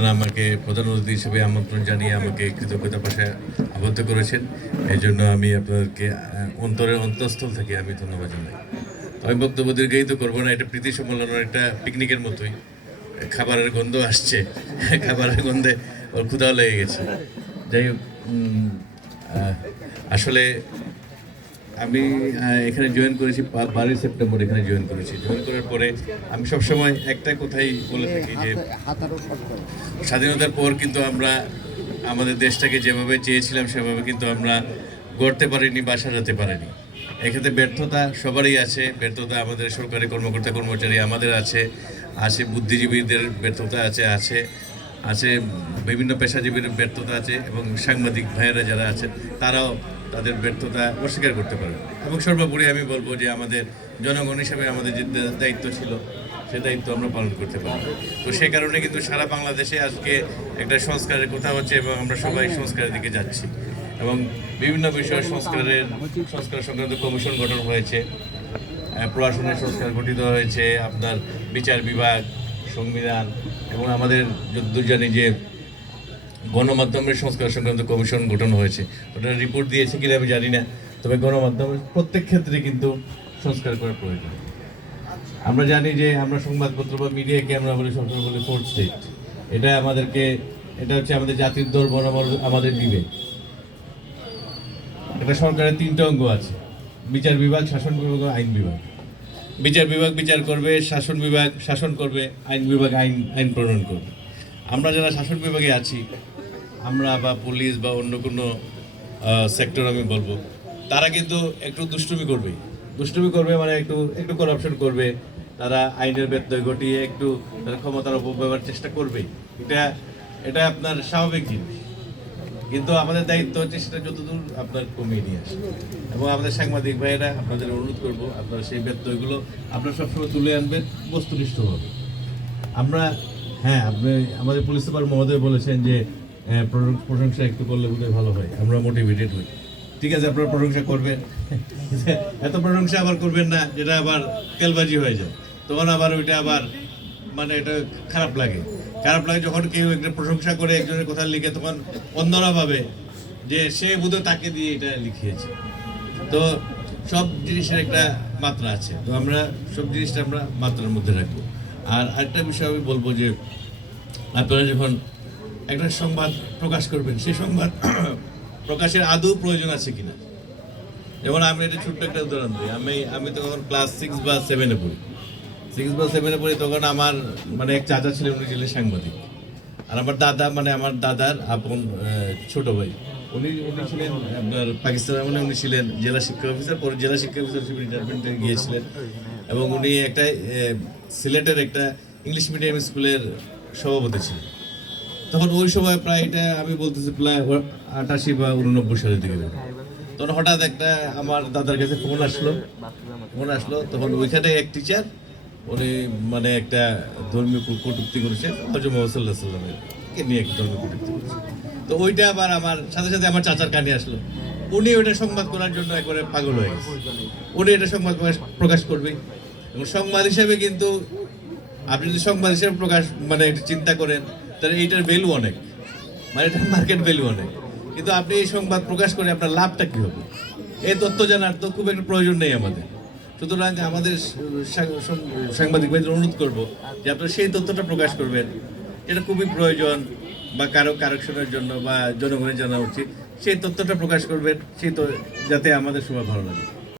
আপনারা আমাকে প্রধান অতিথি হিসেবে আমন্ত্রণ জানিয়ে আমাকে কৃতজ্ঞতা ভাষায় আবদ্ধ করেছেন। এই জন্য আমি আপনাদেরকে অন্তরের অন্তঃস্থল থেকে আমি ধন্যবাদ জানাই। আমি বক্তব্য দীর্ঘায়িত করবো না, এটা প্রীতি সম্মেলনের একটা পিকনিকের মতোই। খাবারের গন্ধ আসছে, খাবারের গন্ধে ওর ক্ষুধাও লেগে গেছে। যাই হোক, আসলে আমি এখানে জয়েন করেছি 12 সেপ্টেম্বর, এখানে জয়েন করেছি। জয়েন করার পরে আমি সবসময় একটা কথাই বলে থাকি যে স্বাধীনতার পর কিন্তু আমরা আমাদের দেশটাকে যেভাবে চেয়েছিলাম সেভাবে কিন্তু আমরা গড়তে পারিনি বা সাজাতে পারিনি। এক্ষেত্রে ব্যর্থতা সবারই আছে, ব্যর্থতা আমাদের সরকারি কর্মকর্তা কর্মচারী আমাদের আছে, বুদ্ধিজীবীদের ব্যর্থতা আছে বিভিন্ন পেশাজীবীর ব্যর্থতা আছে, এবং সাংবাদিক ভাইয়েরা যারা আছেন তারাও তাদের ব্যর্থতা অস্বীকার করতে পারে। এবং সর্বোপরি আমি বলবো যে আমাদের জনগণ হিসেবে আমাদের যে দায়িত্ব ছিল সে দায়িত্ব আমরা পালন করতে পারি। তো সেই কারণে কিন্তু সারা বাংলাদেশে আজকে একটা সংস্কারের কথা হচ্ছে, এবং আমরা সবাই সংস্কারের দিকে যাচ্ছি, এবং বিভিন্ন বিষয়ে সংস্কার সংক্রান্ত কমিশন গঠন হয়েছে, প্রশাসনের সংস্কার গঠিত হয়েছে, আপনার বিচার বিভাগ, সংবিধান, এবং আমাদের যদ্দূর জানি যে গণমাধ্যমের সংস্কার সংক্রান্ত কমিশন গঠন হয়েছে। ওটা রিপোর্ট দিয়েছে কিনা আমি জানি না, তবে গণমাধ্যমের প্রত্যেক ক্ষেত্রে কিন্তু সংস্কার করার প্রয়োজন। আমরা জানি যে আমরা সংবাদপত্র বা মিডিয়াকে আমরা বলি সবসময় বলি ফোর্থ স্টেট। এটা হচ্ছে আমাদের জাতির দল বরাবর আমাদের বিবেক। এটা সরকারের 3টা অঙ্গ আছে: বিচার বিভাগ, শাসন বিভাগ, আইন বিভাগ। বিচার বিভাগ বিচার করবে, শাসন বিভাগ শাসন করবে, আইন বিভাগ আইন প্রণয়ন করবে। আমরা যারা শাসন বিভাগে আছি, আমরা বা পুলিশ বা অন্য কোনো সেক্টর আমি বলবো, তারা কিন্তু একটু দুষ্টুমি করবে, মানে একটু করাপশন করবে, তারা আইনের ব্যত্যয় ঘটিয়ে একটু তারা ক্ষমতার অপব্যবহার চেষ্টা করবে। এটা আপনার স্বাভাবিক জিনিস, কিন্তু আমাদের দায়িত্ব হচ্ছে সেটা যতদূর আপনার কমিয়ে নিয়ে আসে। এবং আমাদের সাংবাদিক ভাইয়েরা আপনাদের অনুরোধ করবো, আপনারা সেই ব্যত্যয়গুলো আপনারা সবসময় তুলে আনবেন বস্তুনিষ্ঠভাবে। আপনি আমাদের পুলিশ সুপার মহোদয় বলেছেন যে প্রশংসা একটু করলে বোধহয় ভালো হয়, আমরা মোটিভেটেড হই। ঠিক আছে, আপনারা প্রশংসা করবেন, এত প্রশংসা আবার করবেন না যেটা আবার কেলবাজি হয়ে যায়, তখন আবার ওইটা আবার মানে এটা খারাপ লাগে যখন কেউ একটা প্রশংসা করে একজনের কথা লিখে, তখন অন্যরা ভাবে যে সে বোধহয় তাকে দিয়ে এটা লিখিয়েছে। তো সব জিনিসের একটা মাত্রা আছে, তো আমরা সব জিনিসটা আমরা মাত্রার মধ্যে রাখবো। আর আরেকটা বিষয় আমি বলবো যে আপনারা যখন একটা সংবাদ প্রকাশ করবেন, সেই সংবাদ প্রকাশের আদৌ প্রয়োজন আছে কিনা। যেমন আমি এটা ছোট্ট একটা উদাহরণ দিই। আমি তখন ক্লাস 6 বা 7-এ পড়ি। তখন আমার মানে এক চাচা ছিলেন, উনি ছিলেন সাংবাদিক। আর আমার দাদার আপন ছোট ভাই, উনি ছিলেন আপনার পাকিস্তানের, মানে উনি ছিলেন জেলা শিক্ষা অফিসার, পরে জেলা শিক্ষা অফিসার হিসেবে রিটায়ারমেন্টে গিয়েছিলেন। এবং উনি একটা সিলেটের একটা ইংলিশ মিডিয়াম স্কুলের সভাপতি ছিলেন। তখন ওই সময় প্রায় এটা আমি বলতেছি প্রায় 88 বা 89 সালের দিকে। তখন হঠাৎ একটা আমার দাদার কাছে ফোন আসলো। তখন ওইখানে এক টিচার, উনি মানে একটা ধর্মীয় কটূক্তি করেছে হযরত মুহাম্মদ সাল্লাল্লাহু আলাইহি ওয়াসাল্লামের কে নিয়ে একটা ধর্মীয় কটূক্তি করেছে। তো ওইটা আবার আমার সাথে আমার চাচার কানে আসলো। উনি ওইটা সংবাদ করার জন্য একবারে পাগল হয়ে গেছে। উনি এটা সংবাদ প্রকাশ করবে, এবং সংবাদ হিসেবে কিন্তু আপনি যদি সংবাদ হিসেবে প্রকাশ মানে একটু চিন্তা করেন, তাহলে এইটার ভ্যালু অনেক, মানে এটার মার্কেট ভ্যালু অনেক। কিন্তু আপনি এই সংবাদ প্রকাশ করে আপনার লাভটা কী হবে, এই তথ্য জানার তো খুব একটা প্রয়োজন নেই আমাদের। সুতরাং আমাদের সাংবাদিক ভাইদের অনুরোধ করবো যে আপনারা সেই তথ্যটা প্রকাশ করবেন, এটা খুবই প্রয়োজন, বা কারো কারেকশনের জন্য বা জনগণের জানা উচিত, সেই তথ্যটা প্রকাশ করবেন, যাতে আমাদের সবার ভালো লাগে।